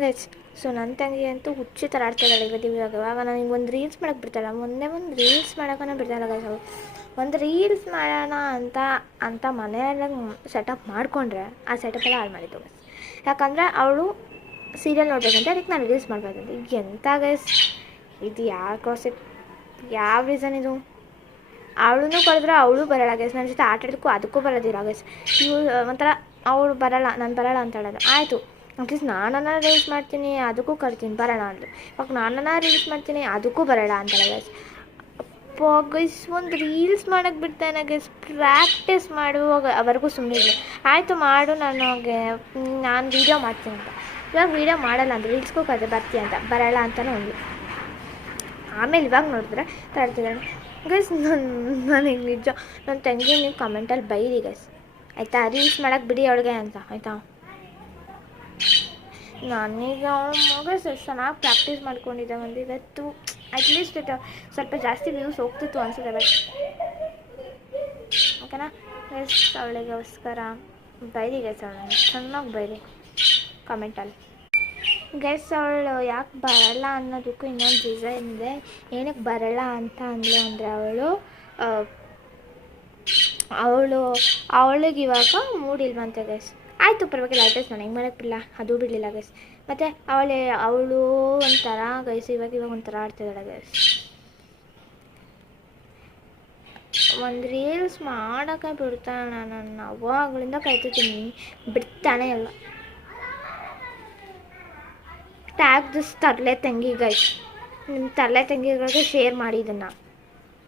Guys. So ನನ್ನ ತಂಗಿ ಅಂತೂ ಹುಚ್ಚಿ ಥರ ಆಡ್ತಾಯಿದ್ದಾಳೆ ಇವಾಗ ನನಗೆ ಒಂದು ರೀಲ್ಸ್ ಮಾಡೋಕ್ಕೆ ಬಿಡ್ತಾಳೆ. ಮೊನ್ನೆ ಒಂದು ರೀಲ್ಸ್ ಮಾಡೋಕ್ಕೂ ಬಿಡ್ತಾಯಿಲ್ಲ ಗೈಸ್. ಅವಳು ಒಂದು ರೀಲ್ಸ್ ಮಾಡೋಣ ಅಂತ ಮನೆಯೆಲ್ಲ ಸೆಟಪ್ ಮಾಡಿಕೊಂಡ್ರೆ ಆ ಸೆಟಪ್ ಎಲ್ಲ ಹಾಳು ಮಾಡಿದ್ದು ಗೈಸ್. ಯಾಕಂದರೆ ಅವಳು ಸೀರಿಯಲ್ ನೋಡಬೇಕಂತೆ, ಅದಕ್ಕೆ ನಾನು ರೀಲ್ಸ್ ಮಾಡಬೇಕಂತೆ. ಈಗ ಎಂಥ ಗೈಸ್ ಇದು? ಯಾವ ರೀಸನ್ ಇದು? ಅವಳೂ ಕರೆದ್ರೆ ಅವಳು ಬರೋಲ್ಲ ಗೈಸ್. ನನ್ನ ಜೊತೆ ಆಟ ಆಡೋಕ್ಕೂ ಅದಕ್ಕೂ ಬರೋದಿಲ್ಲ ಗೈಸ್. ಇವಳು ಒಂಥರ ಅವಳು ಬರೋಲ್ಲ, ನಾನು ಬರೋಲ್ಲ ಅಂತ ಹೇಳೋದು. ಆಯಿತು ಅಟ್ಲೀಸ್ಟ್ ನಾನನ್ನ ರೀಲ್ಸ್ ಮಾಡ್ತೀನಿ ಅದಕ್ಕೂ ಕರಿತೀನಿ ಬರೋಣ ಅಂದರು. ಇವಾಗ ನಾನನ್ನ ರೀಲ್ಸ್ ಮಾಡ್ತೀನಿ ಅದಕ್ಕೂ ಬರೋಲ್ಲ ಅಂತೇಳಿ ಗೈಸ್. ಅಪ್ಪ ಗೈಸ್, ಒಂದು ರೀಲ್ಸ್ ಮಾಡೋಕ್ಕೆ ಬಿಡ್ತಾನೆ ಗೈಸ್. ಪ್ರಾಕ್ಟೀಸ್ ಮಾಡುವಾಗ ಅವರೆಗೂ ಸುಮ್ಮನೆ ಇಲ್ಲ. ಆಯಿತು ಮಾಡು, ನಾನು ವೀಡಿಯೋ ಮಾಡ್ತೀನಿ ಅಂತ. ಇವಾಗ ವೀಡಿಯೋ ಮಾಡಲ್ಲ ಅಂತ, ರೀಲ್ಸ್ಗೂ ಕರೆದೆ ಬರ್ತೀಯ ಅಂತ, ಬರೋಲ್ಲ ಅಂತಲೂ ಒಂದು. ಆಮೇಲೆ ಇವಾಗ ನೋಡಿದ್ರೆ ತರ್ತಿದ್ದಾನೆ ಗೈಸ್. ನನಗೆ ನಿಜ ನನ್ನ ತಂಗಿ ನೀವು ಕಮೆಂಟಲ್ಲಿ ಬೈರಿ ಗೈಸ್, ಆಯಿತಾ? ರೀಲ್ಸ್ ಮಾಡೋಕ್ಕೆ ಬಿಡಿ ಅವಳಿಗೆ ಅಂತ, ಆಯಿತಾ? ನನಗೆ ಅವಳು ಮಗ ಚೆನ್ನಾಗಿ ಪ್ರಾಕ್ಟೀಸ್ ಮಾಡ್ಕೊಂಡಿದ್ದೆ. ಒಂದು ಇವತ್ತು ಅಟ್ಲೀಸ್ಟ್ ಸ್ವಲ್ಪ ಜಾಸ್ತಿ ವ್ಯೂಸ್ ಹೋಗ್ತಿತ್ತು ಅನಿಸುತ್ತೆ. ಬಟ್ ಓಕೆನಾ ಗೈಸ್, ಅವಳಿಗೋಸ್ಕರ ಬೈರಿ ಗೈಸ್, ಅವಳನ್ನು ಚೆನ್ನಾಗಿ ಬೈರಿ ಕಮೆಂಟಲ್ಲಿ ಗೈಸ್. ಅವಳು ಯಾಕೆ ಬರಲ್ಲ ಅನ್ನೋದಕ್ಕೂ ಇನ್ನೊಂದು ರೀಸನ್ ಇದೆ. ಏನಕ್ಕೆ ಬರಲ್ಲ ಅಂತ ಅಂದಳು ಅಂದರೆ ಅವಳಿಗೆ ಇವಾಗ ಮೂಡಿಲ್ವಂತೆ ಗೈಸ್. ಆಯಿತು ಪರವಾಗಿಲ್ಲ, ಆಯ್ತು ನಾನು ಹೆಂಗೆ ಮಾಡೋಕ್ಕೆ ಬಿಡಲ್ಲ, ಅದು ಬಿಡಲಿಲ್ಲ ಗೈಸ್. ಮತ್ತು ಅವಳು ಒಂಥರ ಗೈಸ್, ಇವಾಗ ಒಂಥರ ಆಡ್ತಿದ್ದಾಳೆ ಗೈಸ್. ಒಂದು ರೀಲ್ಸ್ ಮಾಡೋಕ್ಕೆ ಬಿಡ್ತಾನೆ, ನಾನು ಅವಾಗಳಿಂದ ಕಾಯ್ತಿದ್ದೀನಿ, ಬಿಡ್ತಾನೆ ಇಲ್ಲ. ಟ್ಯಾಗ್ ದಿಸ್ ತರಲೆ ತಂಗಿ ಗೈಸ್, ನಿಮ್ಮ ತರಲೆ ತಂಗಿಗಳಿಗೆ ಶೇರ್ ಮಾಡಿ ಇದನ್ನು.